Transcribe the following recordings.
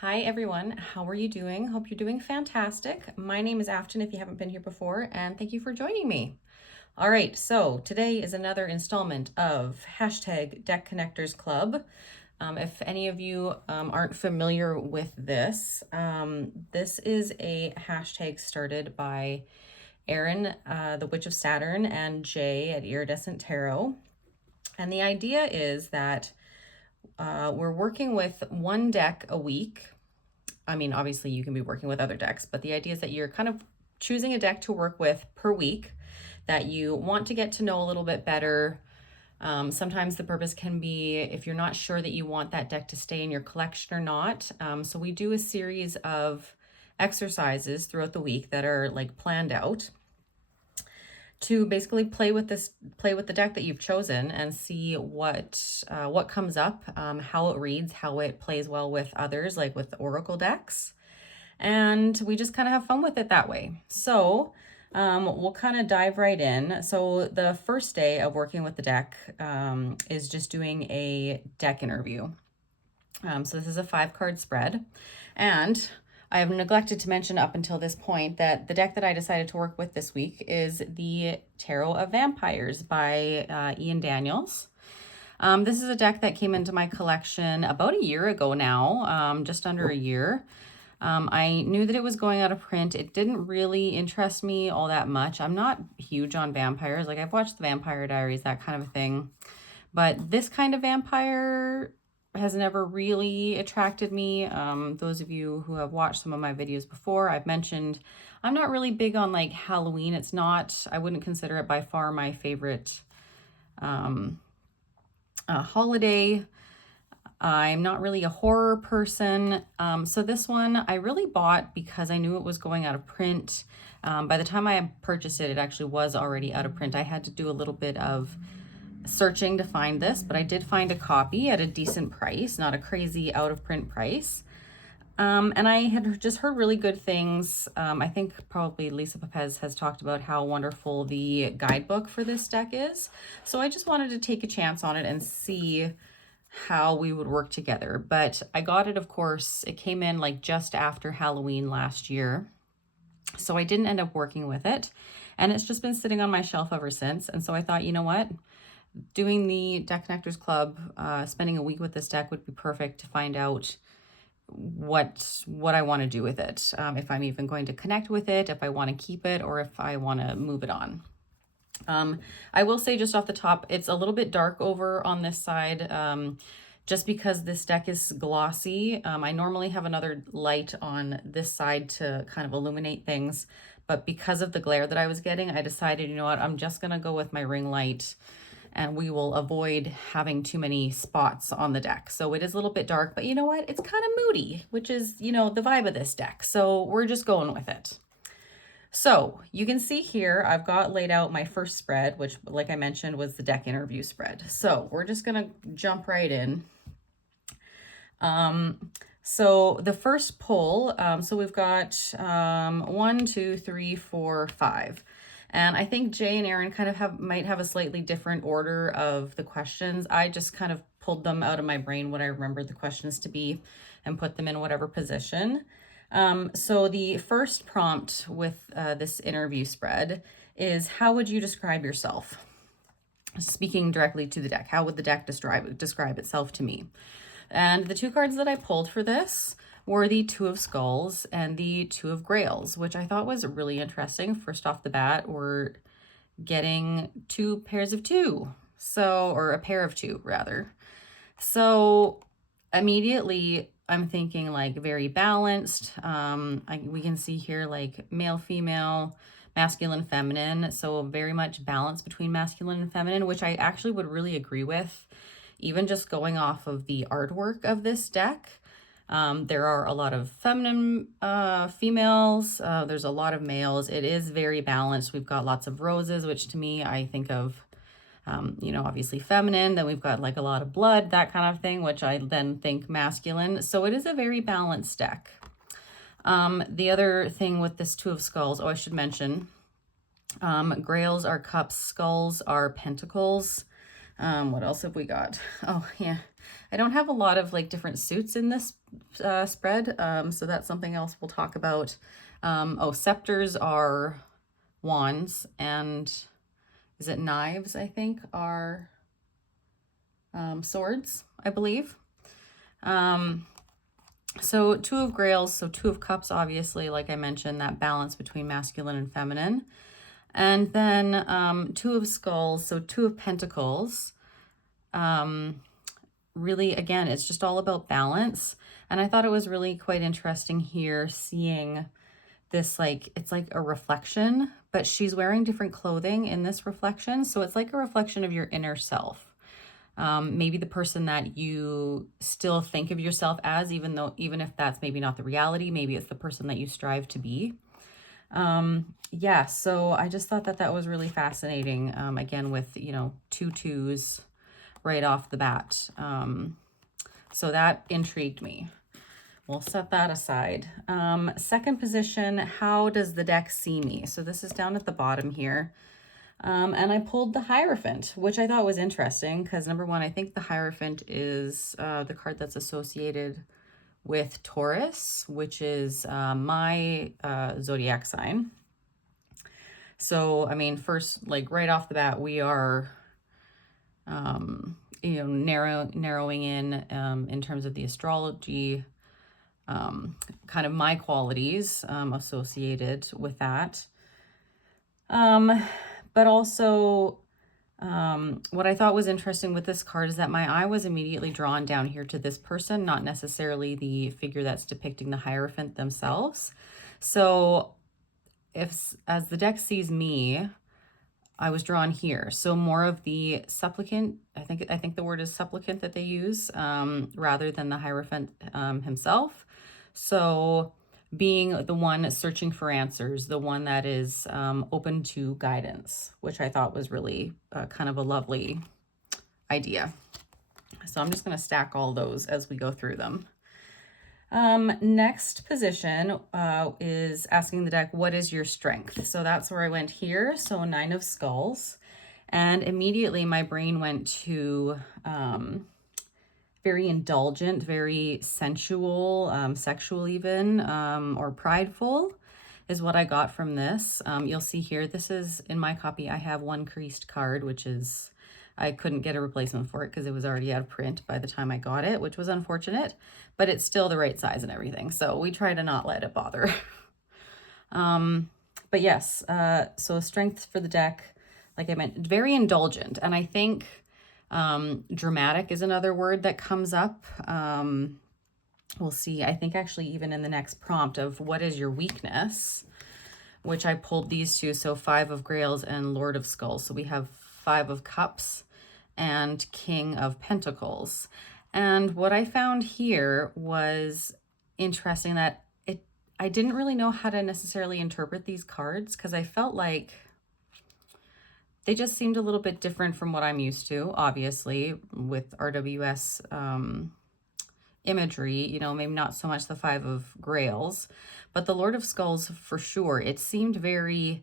Hi everyone, how are you doing? Hope you're doing fantastic. My name is Afton if you haven't been here before, and thank you for joining me. All right, so today is another installment of hashtag Deck Connectors Club. If any of you aren't familiar with this, this is a hashtag started by Erin, the Witch of Saturn, and Jay at Iridescent Tarot. And the idea is that we're working with one deck a week. I mean, obviously you can be working with other decks, but the idea is that you're kind of choosing a deck to work with per week that you want to get to know a little bit better. Sometimes the purpose can be if you're not sure that you want that deck to stay in your collection or not. So we do a series of exercises throughout the week that are like planned out to basically play with the deck that you've chosen and see what comes up, how it reads, how it plays well with others, like with oracle decks. And we just kind of have fun with it that way. So we'll kind of dive right in. So the first day of working with the deck is just doing a deck interview. So this is a 5-card spread, and I have neglected to mention up until this point that the deck that I decided to work with this week is the Tarot of Vampyres by Ian Daniels. This is a deck that came into my collection about a year ago now, just under a year. I knew that it was going out of print. It didn't really interest me all that much. I'm not huge on vampires. Like, I've watched the Vampire Diaries, that kind of a thing. But this kind of vampire has never really attracted me. Those of you who have watched some of my videos before, I've mentioned I'm not really big on like Halloween. It's not, I wouldn't consider it by far my favorite holiday. I'm not really a horror person. So this one I really bought because I knew it was going out of print. By the time I purchased it, it actually was already out of print. I had to do a little bit of searching to find this, but I did find a copy at a decent price, not a crazy out of print price. And I had just heard really good things. I think probably Lisa Lopez has talked about how wonderful the guidebook for this deck is. So I just wanted to take a chance on it and see how we would work together. But I got it, of course, it came in like just after Halloween last year. So I didn't end up working with it. And it's just been sitting on my shelf ever since. And so I thought, you know what? Doing the Deck Connectors Club, spending a week with this deck would be perfect to find out what I want to do with it. If I'm even going to connect with it, if I want to keep it, or if I want to move it on. I will say just off the top, it's a little bit dark over on this side, just because this deck is glossy. I normally have another light on this side to kind of illuminate things, but because of the glare that I was getting, I decided, you know what, I'm just going to go with my ring light, and we will avoid having too many spots on the deck. So it is a little bit dark, but you know what? It's kind of moody, which is, you know, the vibe of this deck. So we're just going with it. So you can see here, I've got laid out my first spread, which, like I mentioned, was the deck interview spread. So we're just going to jump right in. So the first poll, so we've got 1, 2, 3, 4, 5. And I think Jay and Erin kind of might have a slightly different order of the questions. I just kind of pulled them out of my brain, what I remembered the questions to be, and put them in whatever position. So the first prompt with this interview spread is, how would you describe yourself? Speaking directly to the deck, how would the deck describe itself to me? And the 2 cards that I pulled for this were the 2 of Skulls and the 2 of Grails, which I thought was really interesting. First off the bat, we're getting 2 pairs of 2. So, or a pair of 2 rather. So immediately I'm thinking like very balanced. We can see here like male, female, masculine, feminine. So very much balance between masculine and feminine, which I actually would really agree with. Even just going off of the artwork of this deck, there are a lot of feminine females. There's a lot of males. It is very balanced. We've got lots of roses, which to me, I think of, you know, obviously feminine. Then we've got like a lot of blood, that kind of thing, which I then think masculine. So it is a very balanced deck. The other thing with this 2 of Skulls, I should mention, Grails are cups, skulls are pentacles. What else have we got? Oh, yeah. I don't have a lot of like different suits in this spread, so that's something else we'll talk about. Oh, scepters are wands, and is it knives, I think, are swords, I believe. So Two of Grails, so Two of Cups, obviously, like I mentioned, that balance between masculine and feminine. And then Two of Skulls, so Two of Pentacles. Really, again, it's just all about balance. And I thought it was really quite interesting here seeing this, like, it's like a reflection, but she's wearing different clothing in this reflection. So it's like a reflection of your inner self. Maybe the person that you still think of yourself as, even if that's maybe not the reality, maybe it's the person that you strive to be. Yeah, so I just thought that that was really fascinating. Again, with, you know, two twos right off the bat. So that intrigued me. We'll set that aside. Second position, how does the deck see me? So this is down at the bottom here. And I pulled the Hierophant, which I thought was interesting because, number one, I think the Hierophant is the card that's associated with Taurus, which is my zodiac sign. So, I mean, first, like right off the bat, we are, you know, narrowing in terms of the astrology, kind of my qualities associated with that. But also, what I thought was interesting with this card is that my eye was immediately drawn down here to this person, not necessarily the figure that's depicting the Hierophant themselves. So as the deck sees me, I was drawn here. So more of the supplicant, I think the word is supplicant that they use, rather than the Hierophant himself. So being the one searching for answers, the one that is open to guidance, which I thought was really kind of a lovely idea. So I'm just going to stack all those as we go through them. Next position is asking the deck, what is your strength? So that's where I went here. So Nine of Skulls. And immediately my brain went to very indulgent, very sensual, sexual even, or prideful is what I got from this. You'll see here, this is, in my copy, I have one creased card, which is, I couldn't get a replacement for it because it was already out of print by the time I got it, which was unfortunate, but it's still the right size and everything. So we try to not let it bother. But yes, so strength for the deck, like I meant, very indulgent. And I think dramatic is another word that comes up. We'll see, I think actually even in the next prompt of what is your weakness, which I pulled these two. So Five of Grails and Lord of Skulls. So we have Five of Cups and King of Pentacles. And what I found here was interesting that I didn't really know how to necessarily interpret these cards because I felt like they just seemed a little bit different from what I'm used to, obviously, with RWS imagery, you know, maybe not so much the Five of Grails, but the Lord of Skulls for sure. It seemed very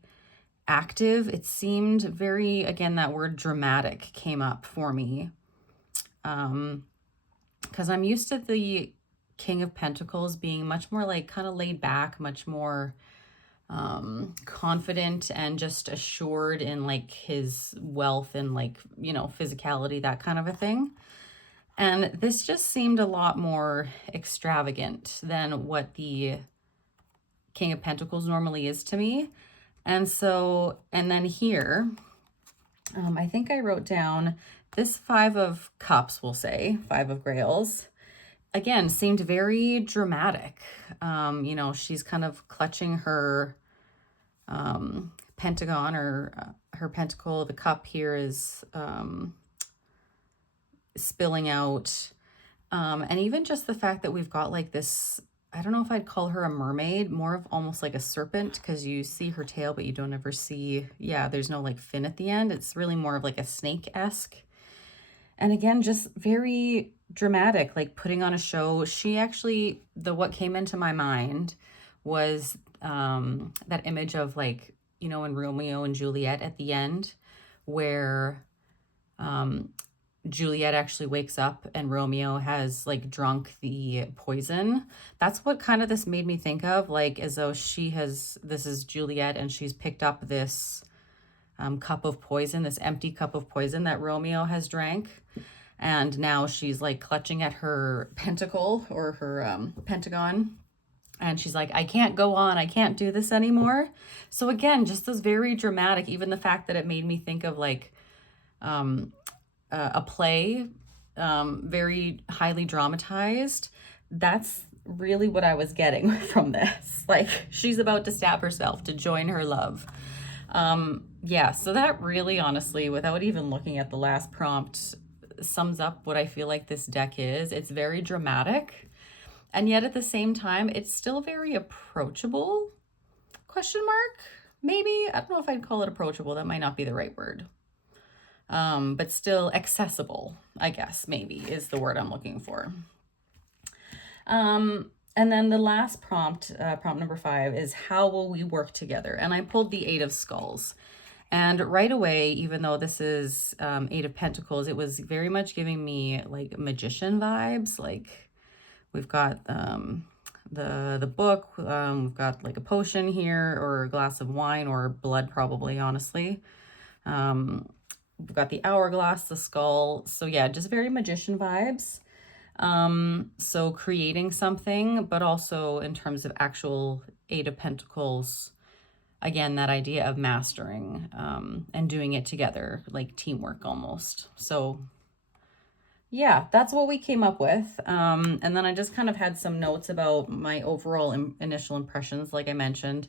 active. It seemed very, again, that word dramatic came up for me. Because I'm used to the King of Pentacles being much more like kind of laid back, much more confident and just assured in like his wealth and like, you know, physicality, that kind of a thing. And this just seemed a lot more extravagant than what the King of Pentacles normally is to me. And so, and then here, I think I wrote down this Five of Cups, we'll say, Five of Grails, again, seemed very dramatic. You know, she's kind of clutching her pentagon or her pentacle. The cup here is spilling out. And even just the fact that we've got like this, I don't know if I'd call her a mermaid, more of almost like a serpent, because you see her tail, but you don't ever see, yeah, there's no like fin at the end. It's really more of like a snake-esque. And again, just very dramatic, like putting on a show. She actually, what came into my mind was that image of like, you know, in Romeo and Juliet at the end, where Juliet actually wakes up and Romeo has like drunk the poison. That's what kind of this made me think of, like as though this is Juliet and she's picked up this cup of poison, this empty cup of poison that Romeo has drank. And now she's like clutching at her pentacle or her pentagon. And she's like, I can't go on. I can't do this anymore. So again, just this very dramatic, even the fact that it made me think of like a play, very highly dramatized. That's really what I was getting from this. Like she's about to stab herself to join her love. Yeah, so that really honestly, without even looking at the last prompt, sums up what I feel like this deck is. It's very dramatic, and yet at the same time, it's still very approachable, question mark, maybe. I don't know if I'd call it approachable. That might not be the right word. But still accessible, I guess, maybe is the word I'm looking for. And then the last prompt, prompt number 5, is how will we work together? And I pulled the 8 of Skulls. And right away, even though this is 8 of Pentacles, it was very much giving me like magician vibes. Like we've got the book, we've got like a potion here or a glass of wine or blood probably, honestly. We've got the hourglass, the skull. So yeah, just very magician vibes. So creating something, but also in terms of actual 8 of Pentacles, again, that idea of mastering and doing it together, like teamwork almost. So yeah, that's what we came up with. And then I just kind of had some notes about my overall initial impressions. Like I mentioned,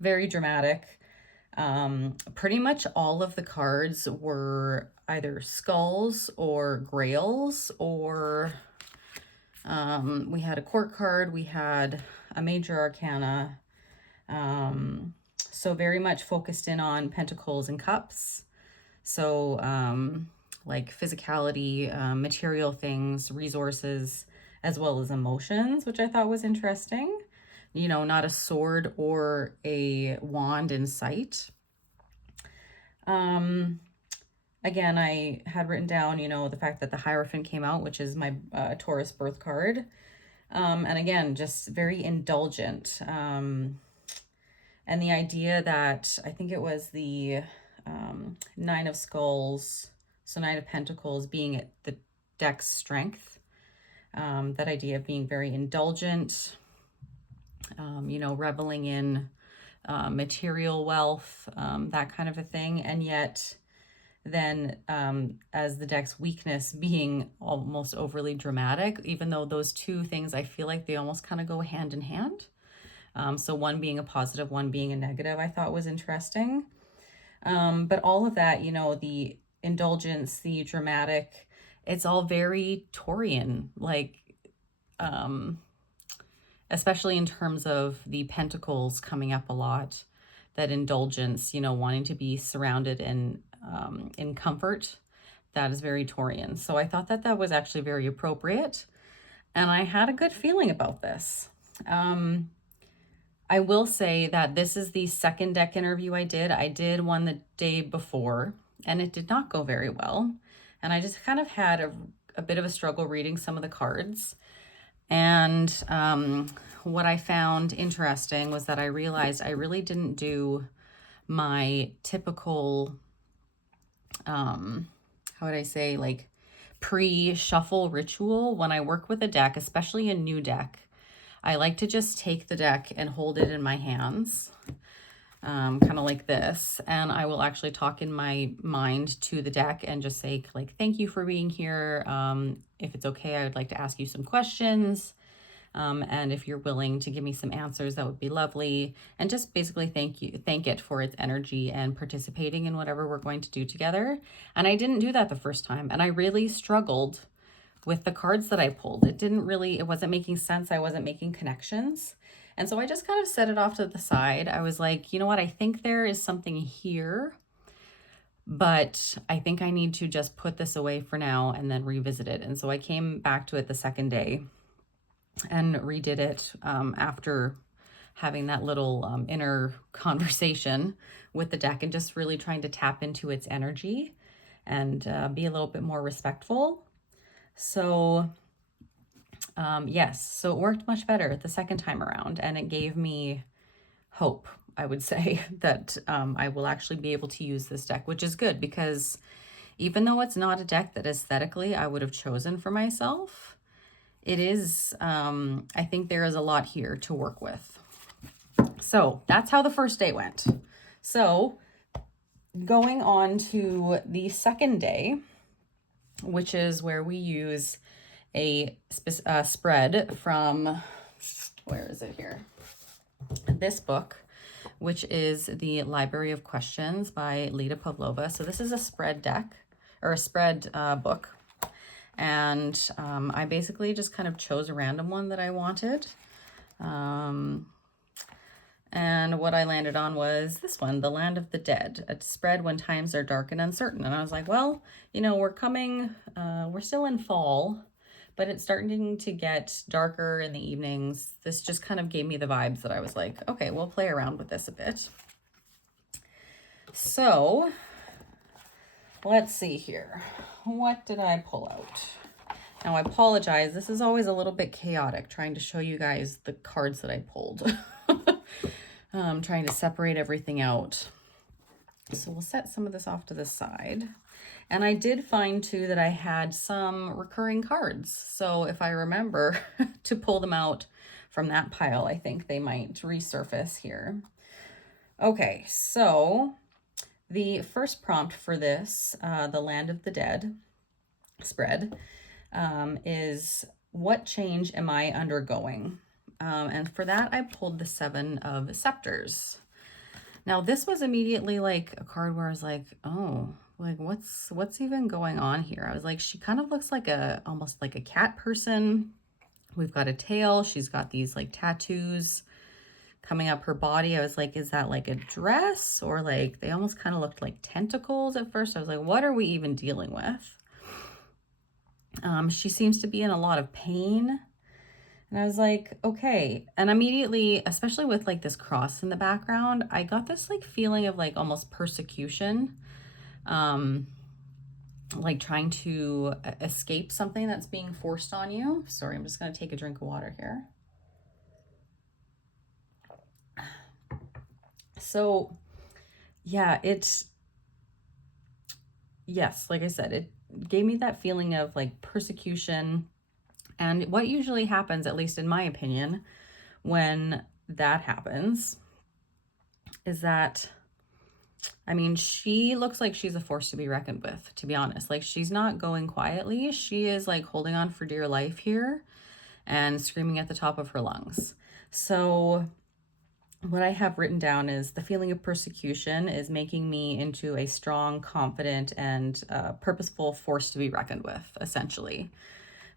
very dramatic. Pretty much all of the cards were either skulls or grails, or we had a court card, we had a major arcana. So very much focused in on pentacles and cups. So like physicality, material things, resources, as well as emotions, which I thought was interesting. You know, not a sword or a wand in sight. Again, I had written down, you know, the fact that the Hierophant came out, which is my Taurus birth card. And again, just very indulgent. And the idea that I think it was the 9 of Skulls, so 9 of Pentacles being at the deck's strength. That idea of being very indulgent, you know, reveling in material wealth, that kind of a thing. And yet then as the deck's weakness being almost overly dramatic, even though those two things, I feel like they almost kind of go hand in hand. So one being a positive, one being a negative, I thought was interesting. But all of that, you know, the indulgence, the dramatic, it's all very Taurian, like, especially in terms of the pentacles coming up a lot, that indulgence, you know, wanting to be surrounded in comfort, that is very Taurian. So I thought that that was actually very appropriate, and I had a good feeling about this. I will say that this is the second deck interview I did. I did one the day before, and it did not go very well. And I just kind of had a bit of a struggle reading some of the cards. And what I found interesting was that I realized I really didn't do my typical, how would I say, like pre-shuffle ritual when I work with a deck, especially a new deck. I like to just take the deck and hold it in my hands, kind of like this. And I will actually talk in my mind to the deck and just say, like, thank you for being here. If it's okay, I would like to ask you some questions. And if you're willing to give me some answers, that would be lovely. And just basically thank it for its energy and participating in whatever we're going to do together. And I didn't do that the first time. And I really struggled with the cards that I pulled. It wasn't making sense. I wasn't making connections. And so I just kind of set it off to the side. I was like, you know what? I think there is something here, but I think I need to just put this away for now and then revisit it. And so I came back to it the second day and redid it after having that little inner conversation with the deck and just really trying to tap into its energy and be a little bit more respectful. So yes, so it worked much better the second time around, and it gave me hope, I would say, that I will actually be able to use this deck, which is good because even though it's not a deck that aesthetically I would have chosen for myself, it is, I think there is a lot here to work with. So that's how the first day went. So going on to the second day, which is where we use a spread from, where is it here? This book, which is the Library of Questions by Lida Pavlova. So this is a spread deck, or a spread book. And I basically just kind of chose a random one that I wanted. And what I landed on was this one, The Land of the Dead, a spread when times are dark and uncertain. And I was like, well, you know, we're still in fall, but it's starting to get darker in the evenings. This just kind of gave me the vibes that I was like, okay, we'll play around with this a bit. So let's see here. What did I pull out? Now, I apologize. This is always a little bit chaotic, trying to show you guys the cards that I pulled. I'm trying to separate everything out. So we'll set some of this off to the side. And I did find too that I had some recurring cards. So if I remember to pull them out from that pile, I think they might resurface here. Okay, so the first prompt for this, The Land of the Dead spread, is what change am I undergoing? And for that, I pulled the Seven of Scepters. Now, this was immediately like a card where I was like, oh, like what's even going on here? I was like, she kind of looks like almost like a cat person. We've got a tail. She's got these like tattoos coming up her body. I was like, is that like a dress? Or like, they almost kind of looked like tentacles at first. I was like, what are we even dealing with? She seems to be in a lot of pain. And I was like, okay. And immediately, especially with like this cross in the background, I got this like feeling of like almost persecution, like trying to escape something that's being forced on you. Sorry, I'm just going to take a drink of water here. So yeah, yes, like I said, it gave me that feeling of like persecution. And what usually happens, at least in my opinion, when that happens is that, I mean, she looks like she's a force to be reckoned with, to be honest. Like, she's not going quietly. She is like holding on for dear life here and screaming at the top of her lungs. So what I have written down is the feeling of persecution is making me into a strong, confident, and purposeful force to be reckoned with, essentially.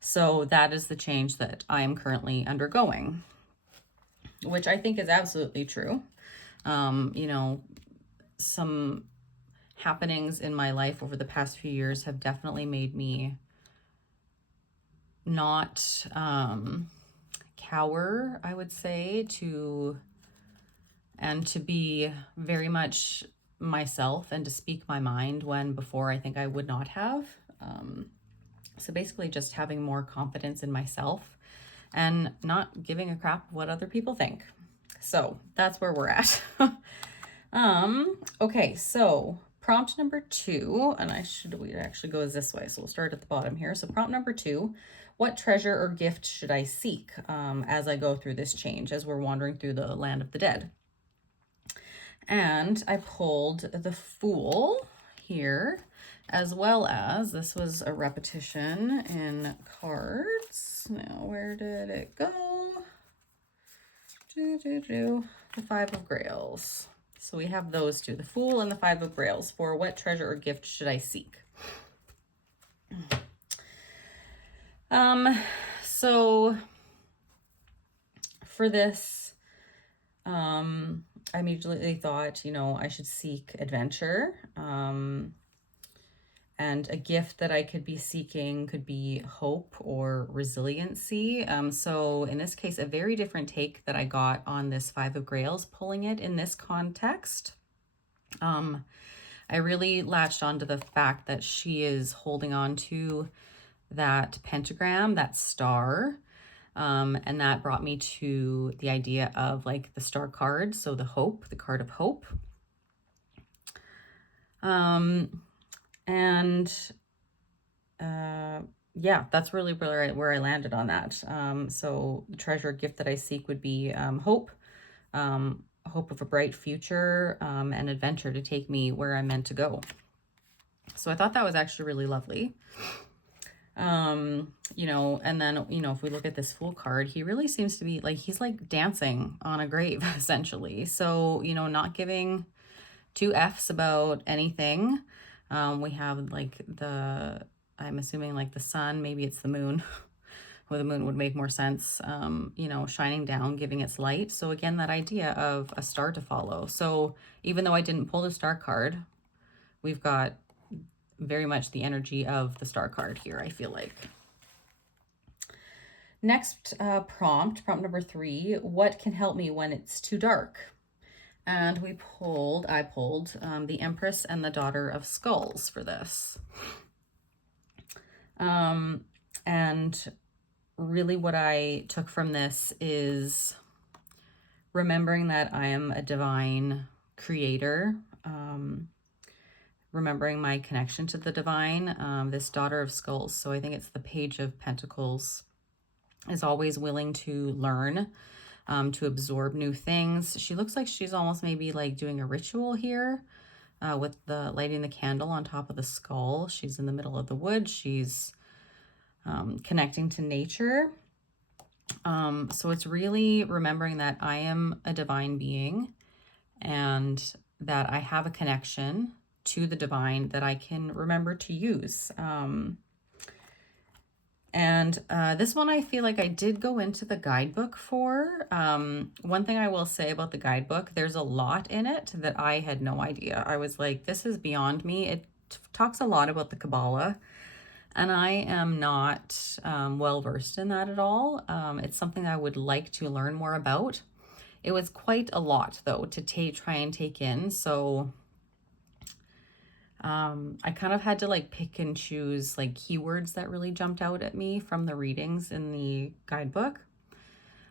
So that is the change that I am currently undergoing, which I think is absolutely true. You know, some happenings in my life over the past few years have definitely made me not cower, I would say, to be very much myself and to speak my mind when before I think I would not have. So basically just having more confidence in myself and not giving a crap what other people think. So that's where we're at. Okay, so prompt number 2, and we actually go this way. So we'll start at the bottom here. So prompt number 2, what treasure or gift should I seek as I go through this change, as we're wandering through the land of the dead? And I pulled the Fool here, as well as, this was a repetition in cards. Now, where did it go? The Five of Grails. So we have those two, the Fool and the Five of Grails, for what treasure or gift should I seek? So for this, I immediately thought, you know, I should seek adventure. And a gift that I could be seeking could be hope or resiliency. So in this case, a very different take that I got on this Five of Grails, pulling it in this context. I I really latched onto the fact that she is holding on to that pentagram, that star. And that brought me to the idea of like the star card. So the hope, the card of hope. Yeah, that's really where I landed on that. So the treasure gift that I seek would be hope, hope of a bright future, and adventure to take me where I'm meant to go. So I thought that was actually really lovely. You know, and then, you know, if we look at this Fool card, he really seems to be like, he's like dancing on a grave, essentially. So, you know, not giving two F's about anything. We have like I'm assuming like the sun, maybe it's the moon. Well, the moon would make more sense, you know, shining down, giving its light. So again, that idea of a star to follow. So even though I didn't pull the star card, we've got very much the energy of the star card here, I feel like. Next prompt number 3, what can help me when it's too dark? And I pulled the Empress and the Daughter of Skulls for this. And really what I took from this is remembering that I am a divine creator, remembering my connection to the divine, this Daughter of Skulls. So I think it's the Page of Pentacles, is always willing to learn, to absorb new things. She looks like she's almost maybe like doing a ritual here with the lighting the candle on top of the skull. She's in the middle of the woods. She's connecting to nature. So it's really remembering that I am a divine being and that I have a connection to the divine that I can remember to use. This one I feel like I did go into the guidebook for. One thing I will say about the guidebook, there's a lot in it that I had no idea. I was like, this is beyond me. It talks a lot about the Kabbalah, and I am not well versed in that at all. It's something I would like to learn more about. It was quite a lot though to try and take in. So I kind of had to like pick and choose like keywords that really jumped out at me from the readings in the guidebook.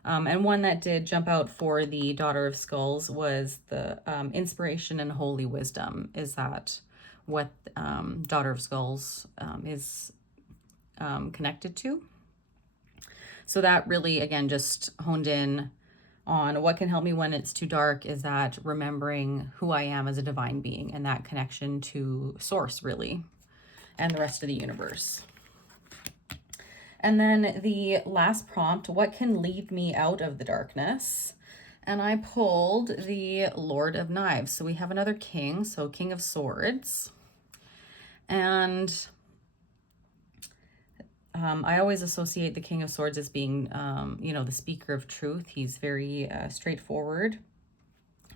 And one that did jump out for the Daughter of Skulls was the inspiration and holy wisdom. Is that what Daughter of Skulls is connected to? So that really, again, just honed in on what can help me when it's too dark, is that remembering who I am as a divine being and that connection to source, really, and the rest of the universe. And then the last prompt, what can lead me out of the darkness? And I pulled the Lord of Knives. So we have another king, so King of Swords. And I always associate the King of Swords as being, you know, the speaker of truth. He's very straightforward.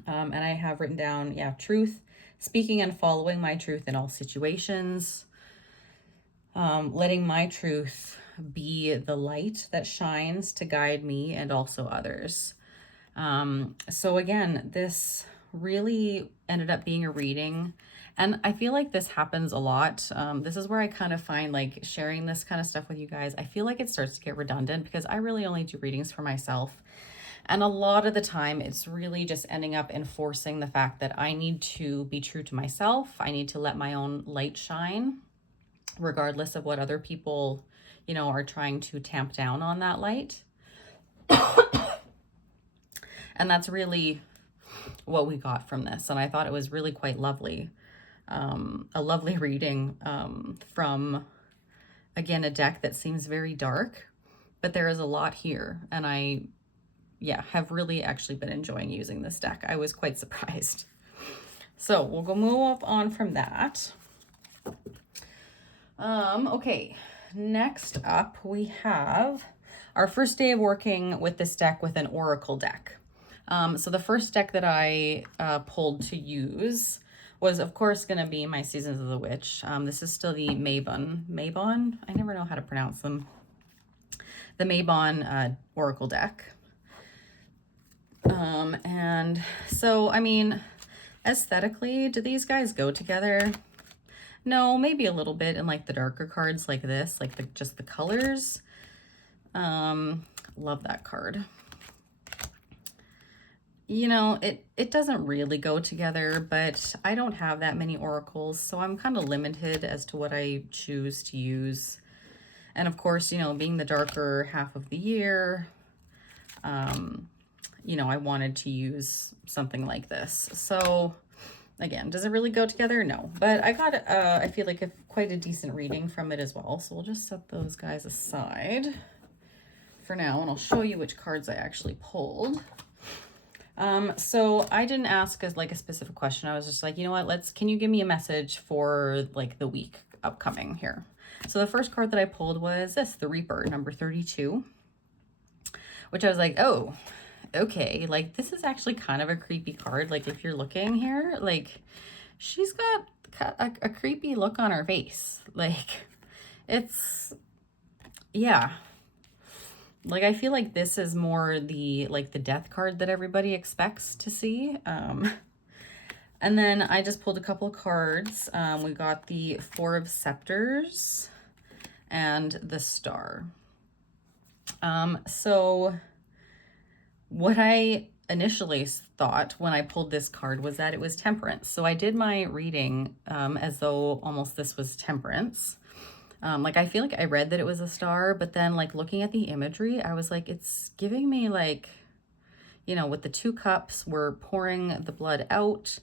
And I have written down, yeah, truth, speaking and following my truth in all situations, letting my truth be the light that shines to guide me and also others. So again, this really ended up being a reading. And I feel like this happens a lot. This is where I kind of find like sharing this kind of stuff with you guys, I feel like it starts to get redundant because I really only do readings for myself. And a lot of the time it's really just ending up enforcing the fact that I need to be true to myself. I need to let my own light shine, regardless of what other people, you know, are trying to tamp down on that light. And that's really what we got from this. And I thought it was really quite lovely. A lovely reading from, again, a deck that seems very dark, but there is a lot here. And I, yeah, have really actually been enjoying using this deck. I was quite surprised. So we'll go move on from that. Okay, next up we have our first day of working with this deck with an oracle deck. So the first deck that I pulled to use was, of course, going to be my Seasons of the Witch. This is still the Mabon? I never know how to pronounce them. The Mabon Oracle deck. And so, I mean, Aesthetically, do these guys go together? No, maybe a little bit in like the darker cards like this, like just the colors. Love that card. You know, it doesn't really go together, but I don't have that many oracles, so I'm kind of limited as to what I choose to use. And of course, you know, being the darker half of the year, you know, I wanted to use something like this. So again, does it really go together? No, but I got, I feel like quite a decent reading from it as well. So we'll just set those guys aside for now, and I'll show you which cards I actually pulled. So I didn't ask as like a specific question. I was just like, you know what, can you give me a message for like the week upcoming here? So the first card that I pulled was this, the Reaper, number 32, which I was like, oh, okay. Like, this is actually kind of a creepy card. Like, if you're looking here, like, she's got a creepy look on her face. Like, it's, yeah. Like, I feel like this is more the death card that everybody expects to see. And then I just pulled a couple of cards. We got the Four of Scepters and the Star. So what I initially thought when I pulled this card was that it was Temperance. So I did my reading as though almost this was Temperance. Like, I feel like I read that it was a star, but then like looking at the imagery, I was like, it's giving me like, you know, with the 2 cups, we're pouring the blood out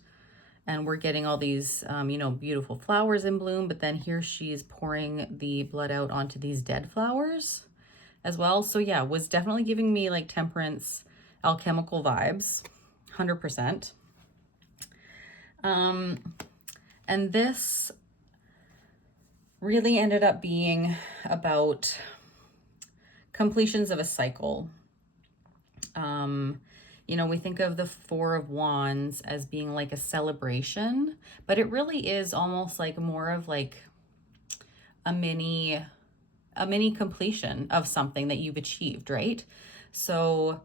and we're getting all these, you know, beautiful flowers in bloom. But then here she's pouring the blood out onto these dead flowers as well. So yeah, was definitely giving me like Temperance, alchemical vibes, 100%. And this really ended up being about completions of a cycle. You know, we think of the Four of Wands as being like a celebration, but it really is almost like more of like a mini completion of something that you've achieved, right? So,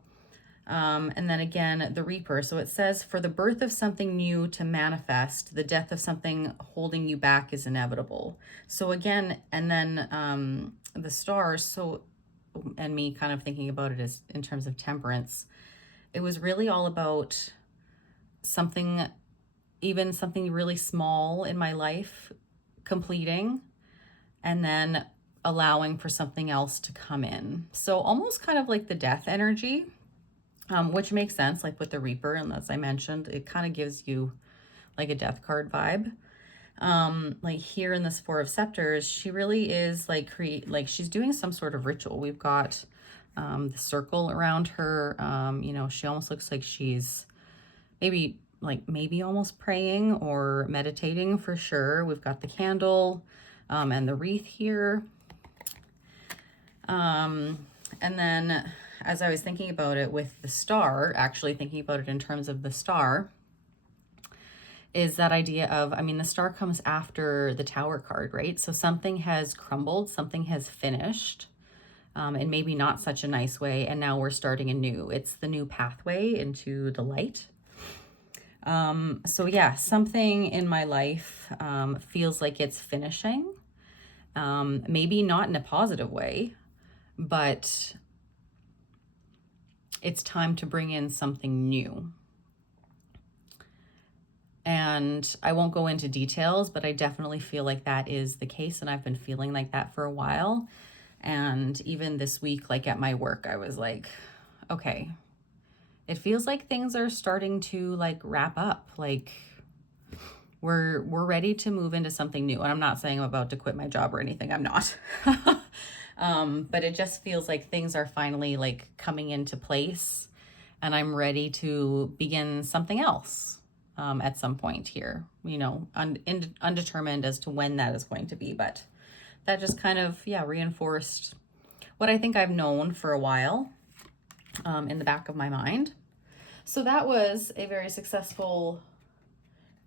and then again, the Reaper. So it says, for the birth of something new to manifest, the death of something holding you back is inevitable. So again, and then the Stars, so, and me kind of thinking about it as in terms of Temperance, it was really all about something, even something really small in my life, completing, and then allowing for something else to come in. So almost kind of like the death energy, which makes sense, like with the Reaper. And as I mentioned, it kind of gives you like a death card vibe. Like here in this Four of Scepters, she really is like she's doing some sort of ritual. We've got the circle around her. You know, she almost looks like she's maybe almost praying or meditating for sure. We've got the candle and the wreath here. And then as I was thinking about it with the Star, actually thinking about it in terms of the Star, is that idea of, I mean, the Star comes after the Tower card, right? So something has crumbled, something has finished, and maybe not such a nice way, and now we're starting anew. It's the new pathway into the light. So yeah, something in my life feels like it's finishing, maybe not in a positive way, but it's time to bring in something new. And I won't go into details, but I definitely feel like that is the case. And I've been feeling like that for a while. And even this week, like at my work, I was like, okay, it feels like things are starting to like wrap up. Like we're ready to move into something new. And I'm not saying I'm about to quit my job or anything. I'm not. But it just feels like things are finally like coming into place and I'm ready to begin something else. At some point here, you know, undetermined as to when that is going to be, but that just kind of, yeah, reinforced what I think I've known for a while in the back of my mind. So that was a very successful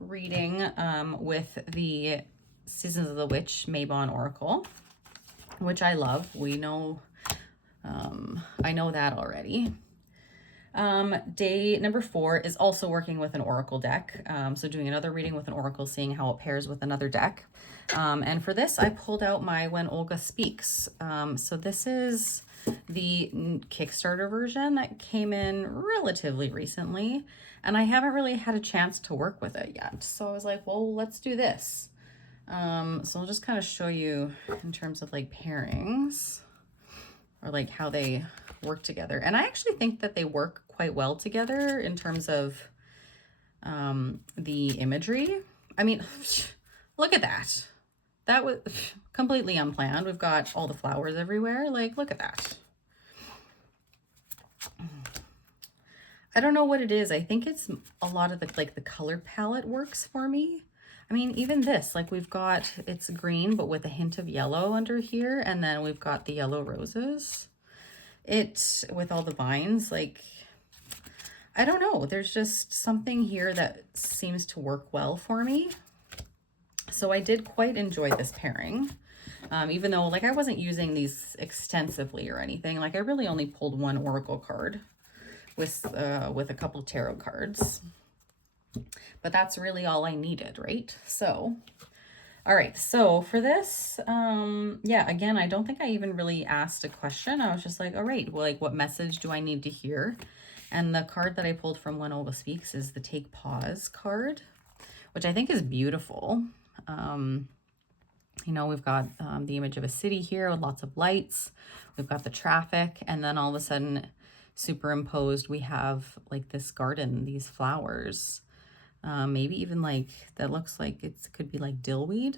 reading with the Seasons of the Witch Mabon Oracle, which I love. We know, I know that already. Day number 4 is also working with an oracle deck. So doing another reading with an oracle, seeing how it pairs with another deck. And for this, I pulled out my When Olga Speaks. So this is the Kickstarter version that came in relatively recently, and I haven't really had a chance to work with it yet. So I was like, well, let's do this. So I'll just kind of show you in terms of like pairings, or like how they work together. And I actually think that they work quite well together in terms of the imagery. I mean, look at that. That was completely unplanned. We've got all the flowers everywhere. Like, look at that. I don't know what it is. I think it's a lot of the, like, the color palette works for me. I mean, even this, like, we've got, it's green, but with a hint of yellow under here. And then we've got the yellow roses. It, with all the vines, like, I don't know. There's just something here that seems to work well for me. So I did quite enjoy this pairing. Even though, like, I wasn't using these extensively or anything. Like, I really only pulled one oracle card with a couple tarot cards. But that's really all I needed, right? So, all right. So for this, yeah, again, I don't think I even really asked a question. I was just like, all right, well, like, what message do I need to hear? And the card that I pulled from When Olga Speaks is the Take Pause card, which I think is beautiful. You know, we've got the image of a city here with lots of lights. We've got the traffic, and then all of a sudden, superimposed, we have like this garden, these flowers. Maybe even like, that looks like it could be like dillweed.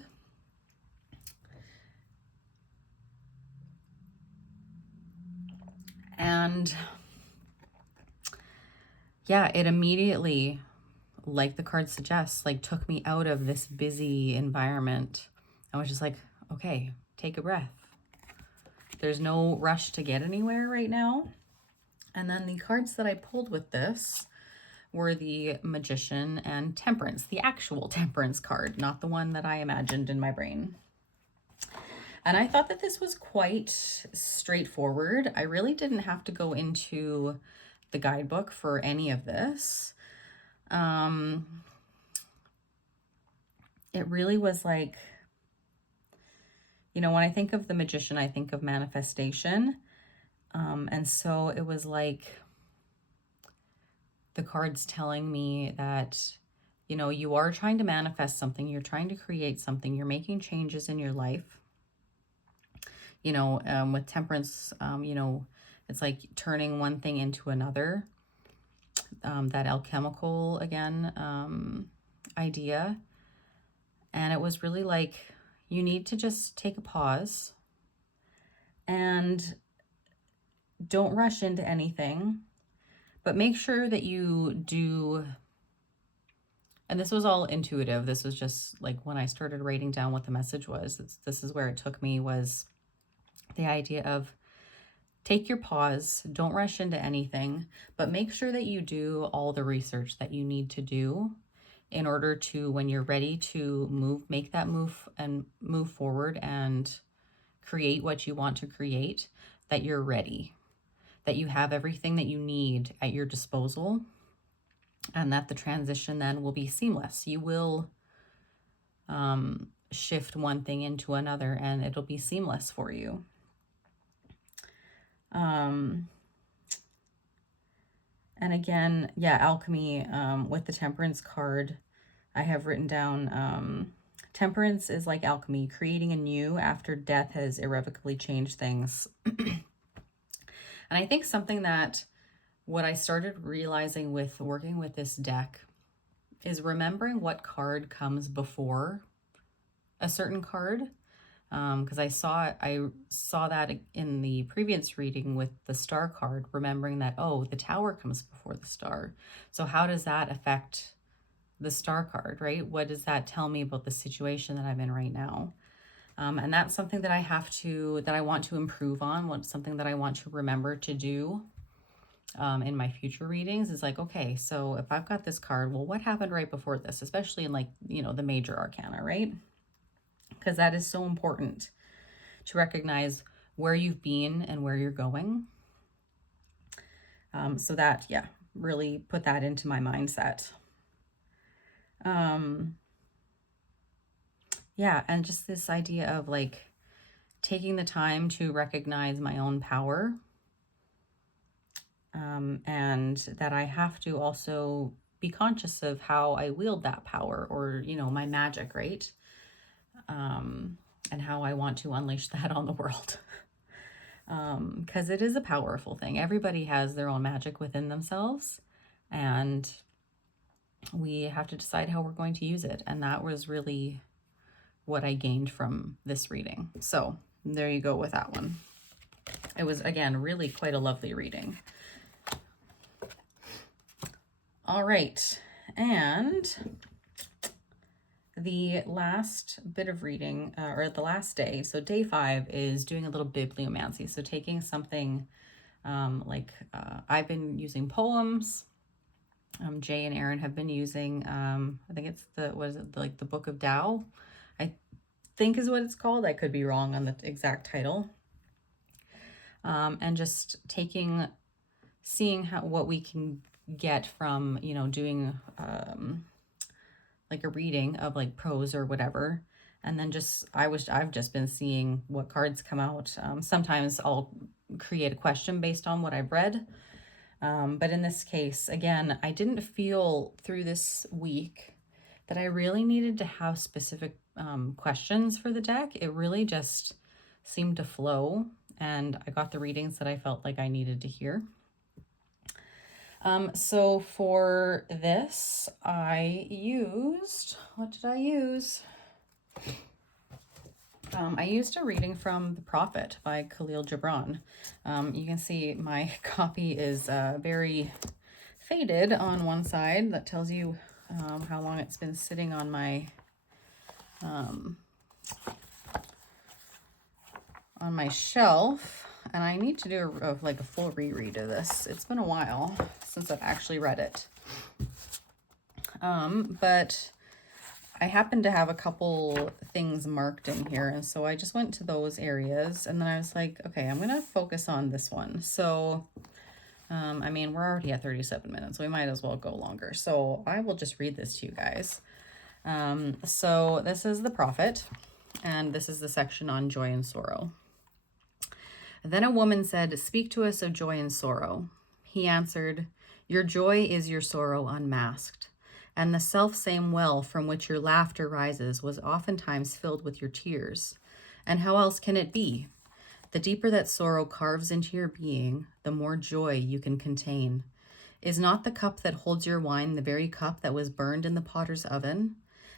And yeah, it immediately, like the card suggests, like took me out of this busy environment. I was just like, okay, take a breath. There's no rush to get anywhere right now. And then the cards that I pulled with this were the Magician and Temperance, the actual Temperance card, not the one that I imagined in my brain. And I thought that this was quite straightforward. I really didn't have to go into the guidebook for any of this. It really was like, you know, when I think of the Magician, I think of manifestation. And so it was like the cards telling me that, you know, you are trying to manifest something, you're trying to create something, you're making changes in your life. You know, with Temperance, you know, it's like turning one thing into another. That alchemical, again, idea. And it was really like, you need to just take a pause and don't rush into anything, but make sure that you do. And this was all intuitive. This was just like when I started writing down what the message was, this is where it took me, was the idea of take your pause, don't rush into anything, but make sure that you do all the research that you need to do in order to, when you're ready to make that move and move forward and create what you want to create, that you're ready, that you have everything that you need at your disposal, and that the transition then will be seamless. You will shift one thing into another and it'll be seamless for you. And again, yeah, alchemy, with the Temperance card, I have written down, Temperance is like alchemy, creating anew after death has irrevocably changed things. And I think something that what I started realizing with working with this deck is remembering what card comes before a certain card. Because I saw that in the previous reading with the Star card, remembering that, oh, the Tower comes before the Star. So how does that affect the Star card, right? What does that tell me about the situation that I'm in right now? And that's something that I want to improve on, something that I want to remember to do in my future readings, is like, okay, so if I've got this card, well, what happened right before this, especially in, like, you know, the major arcana, right? Because that is so important to recognize where you've been and where you're going. So that, yeah, really put that into my mindset. Yeah, and just this idea of like taking the time to recognize my own power, and that I have to also be conscious of how I wield that power, or, you know, my magic, right? And how I want to unleash that on the world. Because it is a powerful thing. Everybody has their own magic within themselves, and we have to decide how we're going to use it. And that was really what I gained from this reading. So there you go with that one. It was, again, really quite a lovely reading. All right. And the last bit of reading, or the last day, so day 5 is doing a little bibliomancy. So taking something I've been using poems. Jay and Erin have been using, I think it's the Book of Tao, I think is what it's called. I could be wrong on the exact title. And just seeing what we can get from, you know, doing like a reading of like prose or whatever. And then I've just been seeing what cards come out. Sometimes I'll create a question based on what I've read. But in this case, again, I didn't feel through this week that I really needed to have specific questions for the deck. It really just seemed to flow, and I got the readings that I felt like I needed to hear. So for this, I used, what did I use? I used a reading from The Prophet by Kahlil Gibran. You can see my copy is very faded on one side. That tells you how long it's been sitting on my shelf. And I need to do a full reread of this. It's been a while since I've actually read it. But I happen to have a couple things marked in here, and so I just went to those areas, and then I was like, okay, I'm gonna focus on this one. So I mean, we're already at 37 minutes, so we might as well go longer. So I will just read this to you guys. So this is The Prophet, and this is the section on joy and sorrow. Then a woman said, "Speak to us of joy and sorrow." He answered, "Your joy is your sorrow unmasked, and the self-same well from which your laughter rises was oftentimes filled with your tears. And how else can it be? The deeper that sorrow carves into your being, the more joy you can contain. Is not the cup that holds your wine the very cup that was burned in the potter's oven?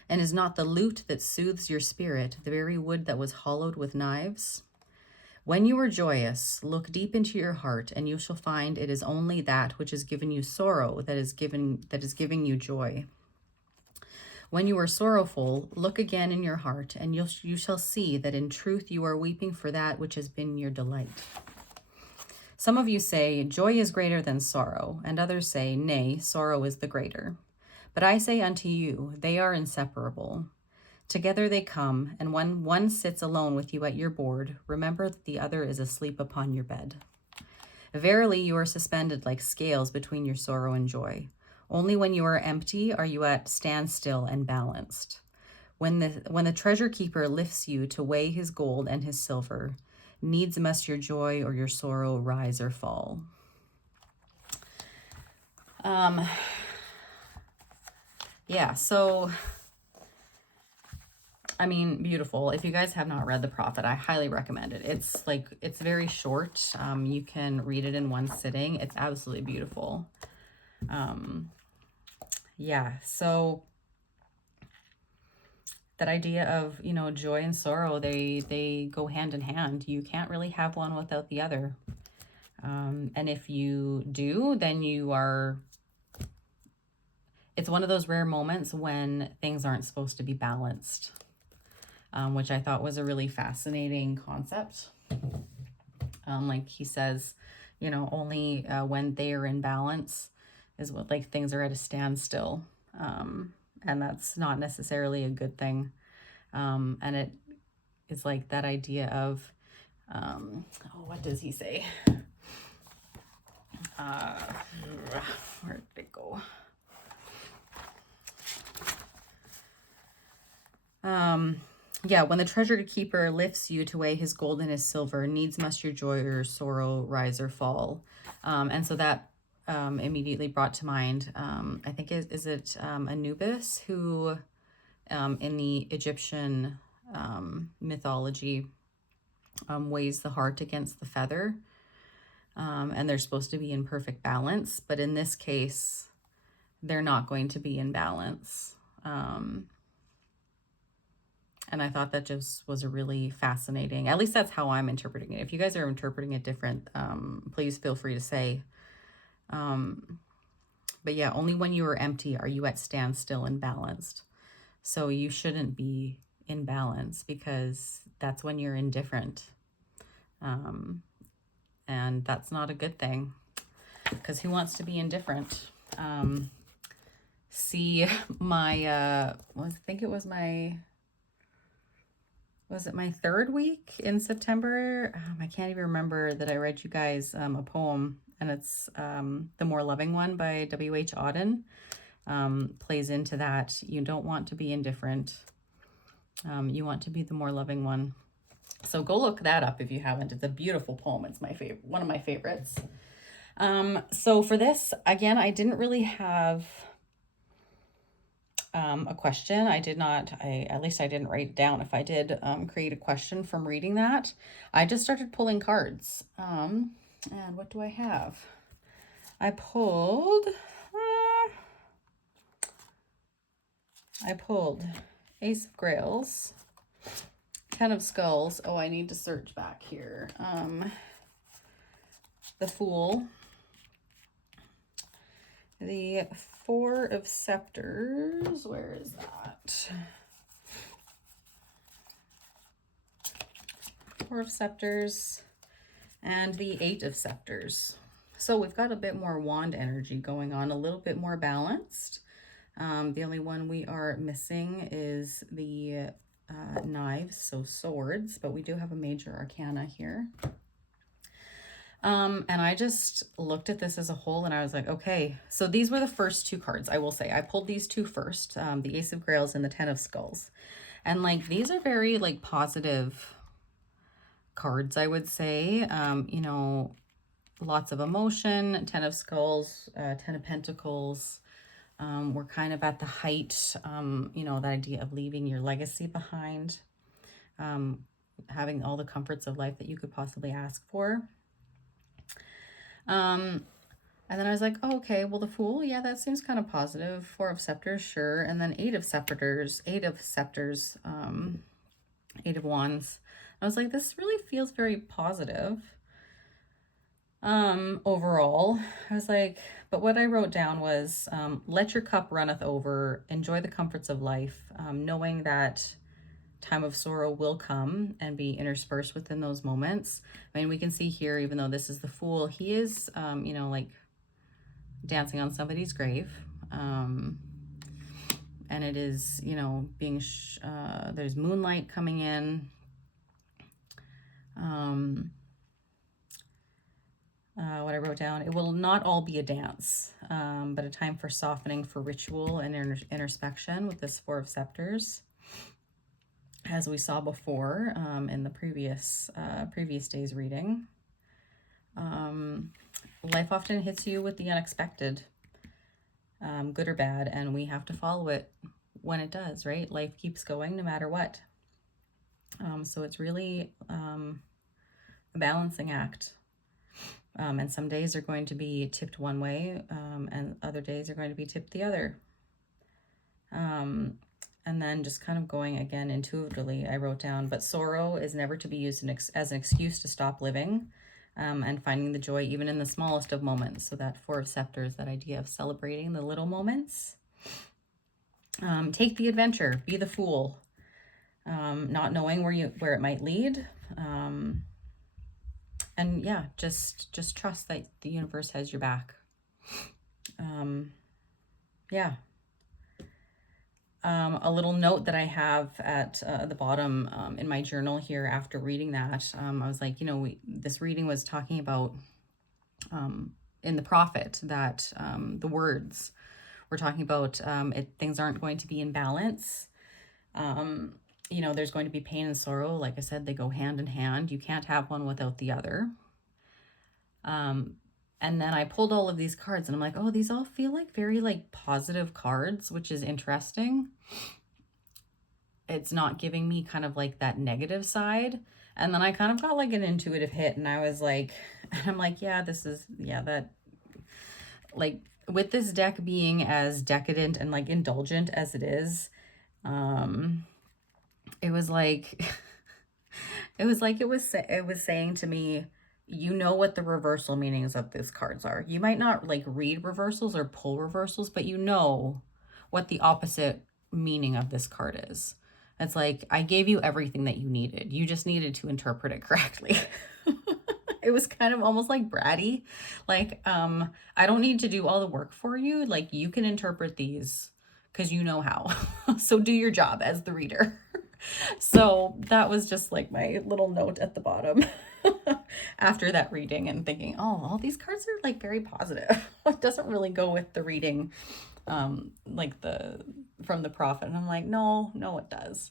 And is not the lute that soothes your spirit the very wood that was hollowed with knives? When you are joyous, look deep into your heart, and you shall find it is only that which has given you sorrow that is giving you joy. When you are sorrowful, look again in your heart, and you shall see that in truth you are weeping for that which has been your delight. Some of you say, joy is greater than sorrow, and others say, nay, sorrow is the greater. But I say unto you, they are inseparable. Together they come, and when one sits alone with you at your board, remember that the other is asleep upon your bed. Verily you are suspended like scales between your sorrow and joy. Only when you are empty are you at standstill and balanced. When the treasure keeper lifts you to weigh his gold and his silver, needs must your joy or your sorrow rise or fall. Yeah, so I mean, beautiful. If you guys have not read The Prophet, I highly recommend it. It's very short. You can read it in one sitting. It's absolutely beautiful. Yeah, so that idea of, you know, joy and sorrow, they go hand in hand. You can't really have one without the other. And if you do, then it's one of those rare moments when things aren't supposed to be balanced. Which I thought was a really fascinating concept. Like he says, you know, only when they are in balance is what, like, things are at a standstill. And that's not necessarily a good thing. And it is like that idea of, what does he say? Where did it go? Yeah, when the treasure keeper lifts you to weigh his gold and his silver, needs must your joy or sorrow rise or fall. And so that immediately brought to mind, I think, is it Anubis, who in the Egyptian mythology weighs the heart against the feather. And they're supposed to be in perfect balance. But in this case, they're not going to be in balance. And I thought that just was a really fascinating, at least that's how I'm interpreting it. If you guys are interpreting it different, please feel free to say. But yeah, only when you are empty are you at standstill and balanced. So you shouldn't be in balance, because that's when you're indifferent. And that's not a good thing, because who wants to be indifferent? See my, I think it was my... was it my third week in September? I can't even remember that I read you guys a poem, and it's The More Loving One by W.H. Auden. Plays into that. You don't want to be indifferent. You want to be the more loving one. So go look that up if you haven't. It's a beautiful poem. It's my favorite, one of my favorites. So for this, again, I didn't really have a question. I did not, at least I didn't write it down. If I did create a question from reading that, I just started pulling cards. And what do I have? I pulled Ace of Grails, Ten of Skulls. Oh, I need to search back here. The Fool, the Four of Scepters. Where is that? Four of Scepters and the Eight of Scepters. So we've got a bit more wand energy going on, a little bit more balanced. The only one we are missing is the knives, so swords, but we do have a major arcana here. And I just looked at this as a whole, and I was like, okay, so these were the first two cards. I will say I pulled these two first, the Ace of Grails and the Ten of Skulls. And like, these are very like positive cards, I would say. You know, lots of emotion. Ten of Skulls, Ten of Pentacles. We're kind of at the height, you know, the idea of leaving your legacy behind, having all the comforts of life that you could possibly ask for. And then I was like, oh, okay, well, the Fool, yeah, that seems kind of positive. Four of Scepters, sure. And then Eight of Scepters, Eight of Wands. I was like, this really feels very positive. Overall, I was like, but what I wrote down was, let your cup runneth over, enjoy the comforts of life, knowing that time of sorrow will come and be interspersed within those moments. I mean, we can see here, even though this is the Fool, he is, you know, like dancing on somebody's grave. And it is, you know, being, there's moonlight coming in. What I wrote down, it will not all be a dance, but a time for softening, for ritual and introspection with this Four of Scepters. As we saw before in the previous day's reading. Life often hits you with the unexpected, good or bad, and we have to follow it when it does, right? Life keeps going no matter what. So it's really a balancing act. And some days are going to be tipped one way, and other days are going to be tipped the other. And then just kind of going again intuitively, I wrote down, but sorrow is never to be used as an excuse to stop living, and finding the joy even in the smallest of moments. So that Four of Scepters, that idea of celebrating the little moments. Take the adventure, be the fool, not knowing where it might lead. And yeah, just trust that the universe has your back. Yeah. A little note that I have at the bottom in my journal here after reading that, I was like, you know, this reading was talking about in the prophet that the words we're talking about, things aren't going to be in balance. You know, there's going to be pain and sorrow. Like I said, they go hand in hand. You can't have one without the other. And then I pulled all of these cards and I'm like, oh, these all feel like very like positive cards, which is interesting. It's not giving me kind of like that negative side. And then I kind of got like an intuitive hit and I was like, I'm like, yeah, that, like with this deck being as decadent and like indulgent as it is, it was like, it was saying to me, you know what the reversal meanings of these cards are. You might not like read reversals or pull reversals, but you know what the opposite meaning of this card is. It's like, I gave you everything that you needed. You just needed to interpret it correctly. It was kind of almost like bratty. Like, I don't need to do all the work for you. Like, you can interpret these because you know how. So do your job as the reader. So that was just like my little note at the bottom after that reading and thinking, oh, all these cards are like very positive. It doesn't really go with the reading, like from the prophet. And I'm like, no, it does.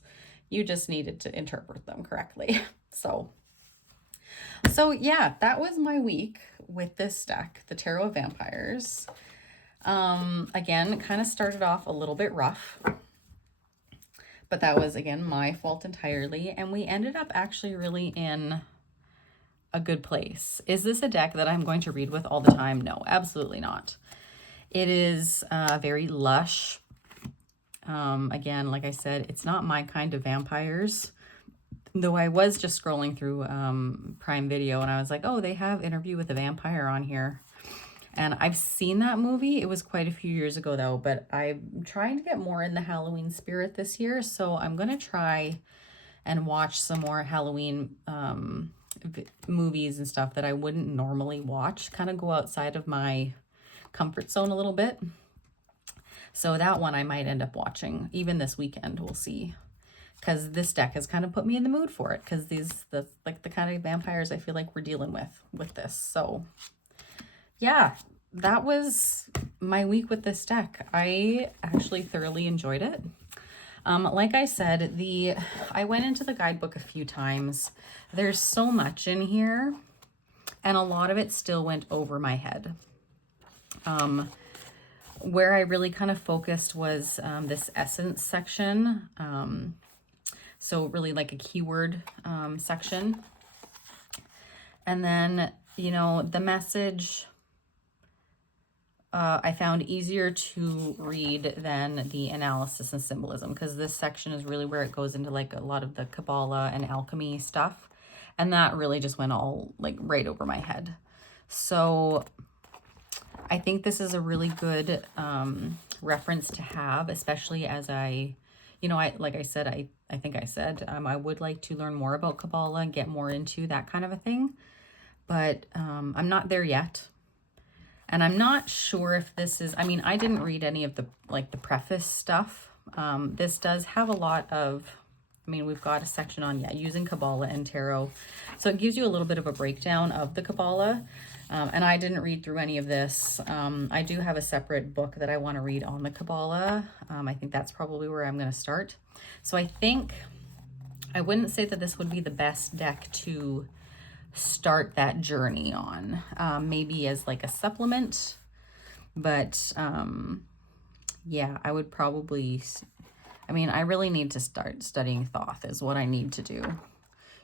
You just needed to interpret them correctly. So yeah, that was my week with this deck, the Tarot of Vampyres. Again, kind of started off a little bit rough, but that was, again, my fault entirely. And we ended up actually really in a good place. Is this a deck that I'm going to read with all the time? No, absolutely not. It is very lush. Again, like I said, it's not my kind of vampires. Though I was just scrolling through Prime Video and I was like, oh, they have Interview with a Vampire on here. And I've seen that movie. It was quite a few years ago though, but I'm trying to get more in the Halloween spirit this year. So I'm going to try and watch some more Halloween movies and stuff that I wouldn't normally watch. Kind of go outside of my comfort zone a little bit. So that one I might end up watching even this weekend. We'll see. Because this deck has kind of put me in the mood for it. Because the kind of vampires I feel like we're dealing with this. So yeah, that was my week with this deck. I actually thoroughly enjoyed it. Like I said, I went into the guidebook a few times. There's so much in here, and a lot of it still went over my head. Where I really kind of focused was this essence section. So really like a keyword section. And then, you know, the message I found easier to read than the analysis and symbolism, because this section is really where it goes into like a lot of the Kabbalah and alchemy stuff. And that really just went all like right over my head. So I think this is a really good reference to have, especially as like I said, I think I said, I would like to learn more about Kabbalah and get more into that kind of a thing, but I'm not there yet. And I'm not sure if this is, I didn't read any of the preface stuff. This does have a lot of, we've got a section on, using Kabbalah and Tarot. So it gives you a little bit of a breakdown of the Kabbalah. And I didn't read through any of this. I do have a separate book that I want to read on the Kabbalah. I think that's probably where I'm going to start. So I think I wouldn't say that this would be the best deck to start that journey on. Maybe as like a supplement. But yeah, I would probably, I really need to start studying Thoth is what I need to do.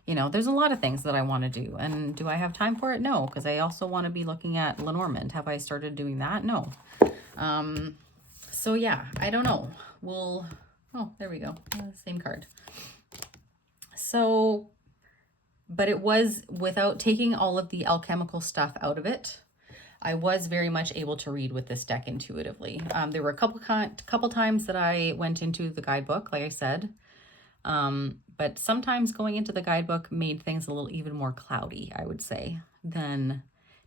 You know, there's a lot of things that I want to do. And do I have time for it? No, because I also want to be looking at Lenormand. Have I started doing that? No. So yeah, I don't know. Oh, there we go. Same card. So, but it was without taking all of the alchemical stuff out of it. I was very much able to read with this deck intuitively. There were a couple times that I went into the guidebook, like I said. But sometimes going into the guidebook made things a little even more cloudy, I would say, than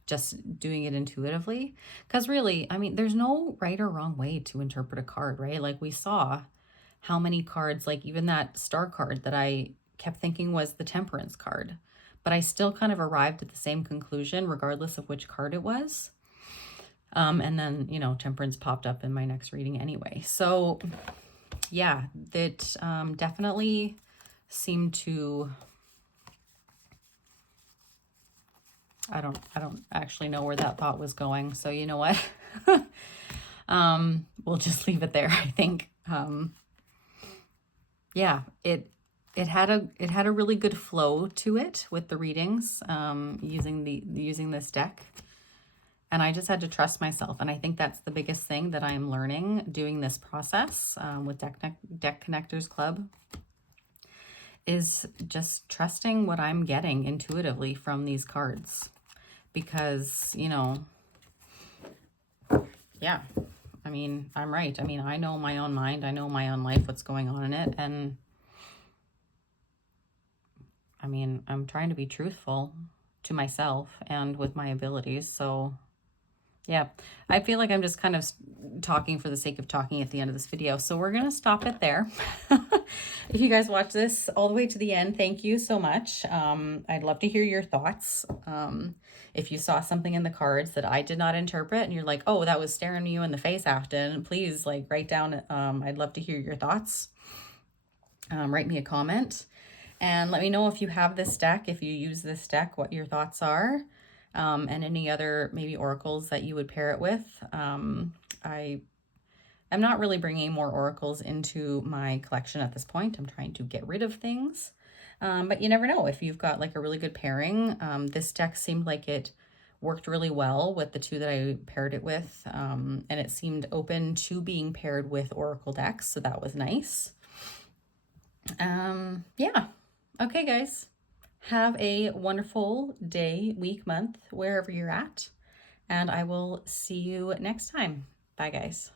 just doing it intuitively. Because really, there's no right or wrong way to interpret a card, right? Like we saw how many cards, like even that star card that I kept thinking was the Temperance card, but I still kind of arrived at the same conclusion regardless of which card it was. And then, you know, Temperance popped up in my next reading anyway. So yeah, that definitely seemed to, I don't actually know where that thought was going. So you know what? We'll just leave it there, I think. Yeah, it had a really good flow to it with the readings, using this deck. And I just had to trust myself. And I think that's the biggest thing that I am learning doing this process with Deck Connectors Club, is just trusting what I'm getting intuitively from these cards. Because, you know, yeah, I mean, I'm right. I mean, I know my own mind. I know my own life, what's going on in it. And I mean, I'm trying to be truthful to myself and with my abilities. So yeah, I feel like I'm just kind of talking for the sake of talking at the end of this video. So we're going to stop it there. If you guys watch this all the way to the end, thank you so much. I'd love to hear your thoughts. If you saw something in the cards that I did not interpret and you're like, oh, that was staring you in the face, Afton, please like write down. I'd love to hear your thoughts. Write me a comment and let me know if you have this deck, if you use this deck, what your thoughts are. And any other maybe oracles that you would pair it with. I am not really bringing more oracles into my collection at this point. I'm trying to get rid of things. But you never know if you've got like a really good pairing. This deck seemed like it worked really well with the two that I paired it with. And it seemed open to being paired with oracle decks. So that was nice. Yeah. Okay, guys. Have a wonderful day, week, month, wherever you're at. And I will see you next time. Bye, guys.